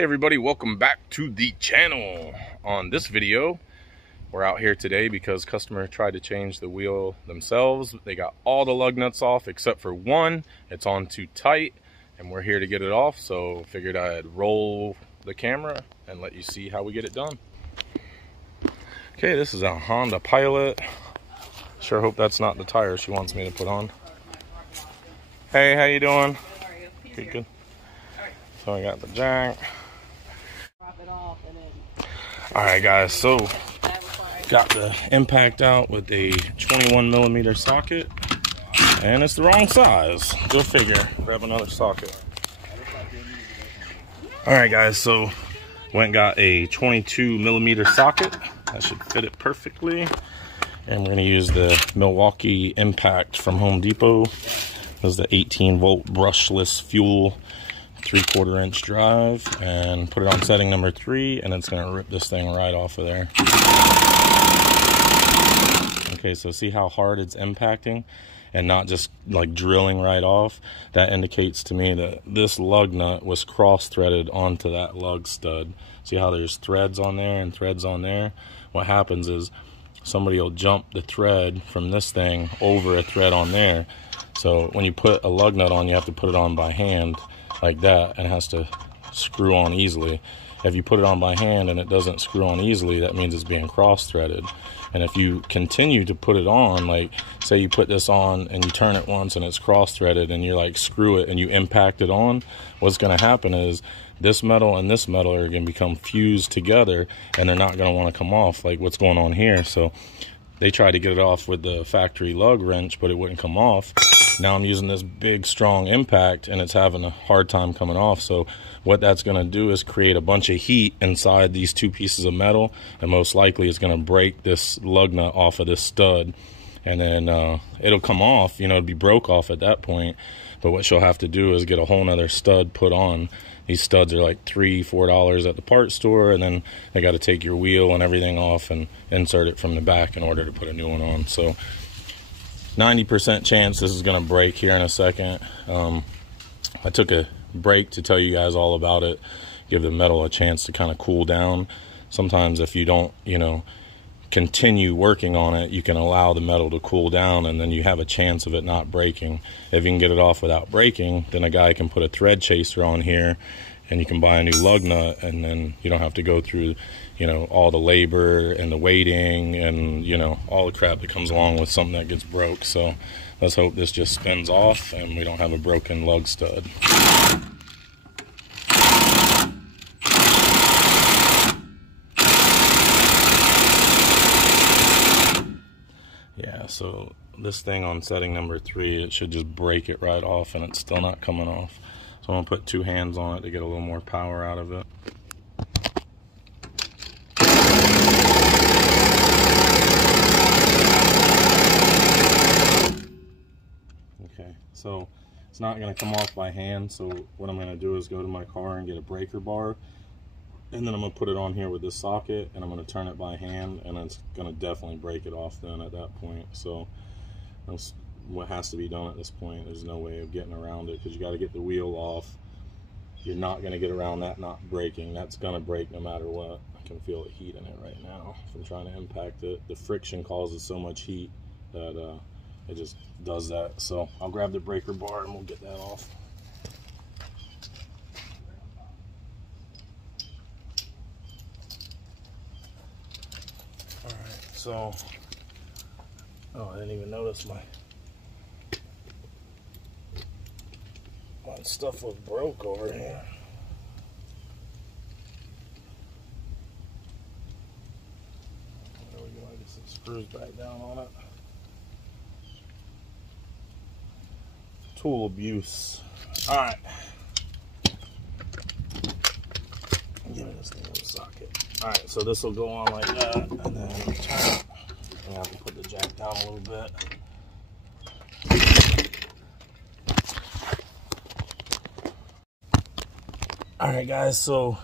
Hey everybody, welcome back to the channel. On this video, we're out here today because customer tried to change the wheel themselves. They got all the lug nuts off except for one. It's on too tight and we're here to get it off, so figured I'd roll the camera and let you see how we get it done. Okay, this is a Honda Pilot. Sure hope that's not the tire she wants me to put on. Hey, how you doing? How are you? Good, good. So I got the jack. Alright guys, so got the impact out with a 21mm socket, and it's the wrong size. Go figure. Grab another socket. Alright guys, so went and got a 22mm socket. That should fit it perfectly. And we're going to use the Milwaukee Impact from Home Depot. This is the 18-volt brushless fuel 3/4 inch drive, and put it on setting number 3, and it's going to rip this thing right off of there. Okay, so see how hard it's impacting and not just like drilling right off? That indicates to me that this lug nut was cross-threaded onto that lug stud. See how there's threads on there and threads on there? What happens is somebody will jump the thread from this thing over a thread on there. So when you put a lug nut on, you have to put it on by hand like that, and it has to screw on easily. If you put it on by hand and it doesn't screw on easily, that means it's being cross-threaded. And if you continue to put it on, like say you put this on and you turn it once and it's cross-threaded and you're like screw it and you impact it on, what's going to happen is this metal and this metal are going to become fused together and they're not going to want to come off, like what's going on here. So they tried to get it off with the factory lug wrench, but it wouldn't come off. Now I'm using this big strong impact and it's having a hard time coming off. So what that's going to do is create a bunch of heat inside these two pieces of metal, and most likely it's going to break this lug nut off of this stud, and then it'll come off, you know, it'll be broke off at that point. But what she'll have to do is get a whole nother stud put on. These studs are like $3–4 at the parts store, and then they got to take your wheel and everything off and insert it from the back in order to put a new one on. So 90% chance this is going to break here in a second. I took a break to tell you guys all about it, give the metal a chance to kind of cool down. Sometimes if you don't, you know, continue working on it, you can allow the metal to cool down, and then you have a chance of it not breaking. If you can get it off without breaking, then a guy can put a thread chaser on here and you can buy a new lug nut, and then you don't have to go through, you know, all the labor and the waiting and, you know, all the crap that comes along with something that gets broke. So let's hope this just spins off and we don't have a broken lug stud. Yeah, so this thing on setting number 3, it should just break it right off, and it's still not coming off. So I'm going to put 2 hands on it to get a little more power out of it. Okay, so it's not going to come off by hand, so what I'm going to do is go to my car and get a breaker bar, and then I'm going to put it on here with this socket, and I'm going to turn it by hand, and it's going to definitely break it off then at that point. So that's what has to be done at this point. There's no way of getting around it, because you got to get the wheel off. You're not going to get around that not breaking. That's going to break no matter what. I can feel the heat in it right now from trying to impact it. The friction causes so much heat that it just does that. So I'll grab the breaker bar and we'll get that off. Alright, so I didn't even notice my stuff was broke over here. There we go. I guess it screws back down on it. Tool abuse. Alright. Give it this little socket. Alright, so this will go on like that, and then turn it. I have to put the jack down a little bit. Alright guys, so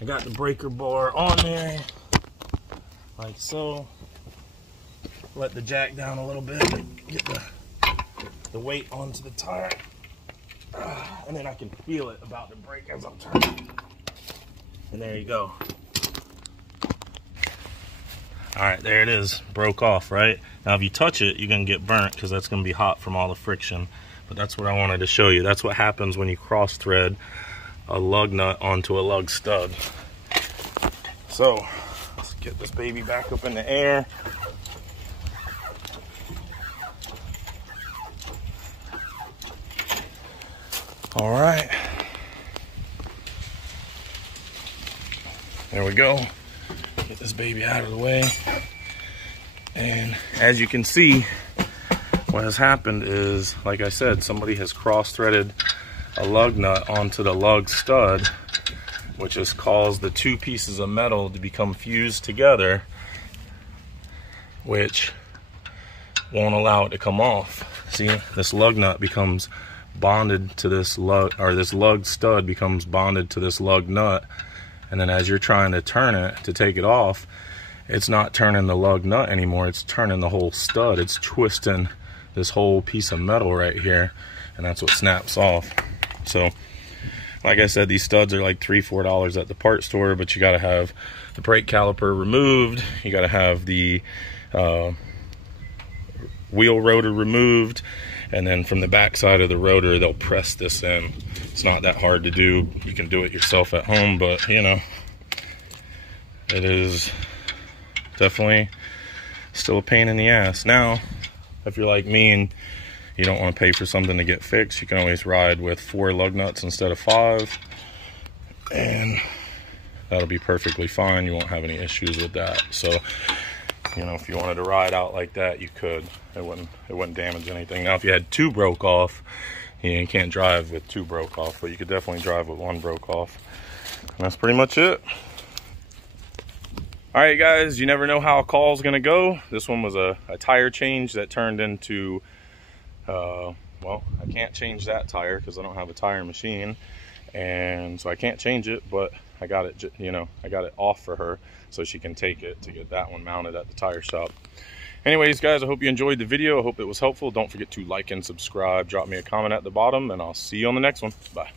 I got the breaker bar on there, like so. Let the jack down a little bit and get the weight onto the tire. And then I can feel it about to break as I'm turning. And there you go. All right, there it is, broke off, right? Now if you touch it, you're gonna get burnt because that's gonna be hot from all the friction. But that's what I wanted to show you. That's what happens when you cross thread a lug nut onto a lug stud. So let's get this baby back up in the air. All right, there we go. Get this baby out of the way. And as you can see, what has happened is, like I said, somebody has cross-threaded a lug nut onto the lug stud, which has caused the two pieces of metal to become fused together, which won't allow it to come off. See, this lug nut becomes bonded to this lug, or this lug stud becomes bonded to this lug nut, and then as you're trying to turn it to take it off, it's not turning the lug nut anymore, it's turning the whole stud. It's twisting this whole piece of metal right here, and that's what snaps off. So like I said, these studs are like $3–4 at the part store, but you got to have the brake caliper removed, you got to have the wheel rotor removed, and then from the back side of the rotor they'll press this in. It's not that hard to do. You can do it yourself at home, but you know, it is definitely still a pain in the ass. Now if you're like me and you don't want to pay for something to get fixed, you can always ride with 4 lug nuts instead of 5, and that'll be perfectly fine. You won't have any issues with that. So you know, if you wanted to ride out like that, you could. It wouldn't damage anything. Now if you had 2 broke off, you can't drive with 2 broke off, but you could definitely drive with 1 broke off. And that's pretty much it. All right, guys, you never know how a call is gonna go. This one was a tire change that turned into, well, I can't change that tire because I don't have a tire machine, and so I can't change it, but I got it, you know, I got it off for her so she can take it to get that one mounted at the tire shop. Anyways, guys, I hope you enjoyed the video. I hope it was helpful. Don't forget to like and subscribe. Drop me a comment at the bottom, and I'll see you on the next one. Bye.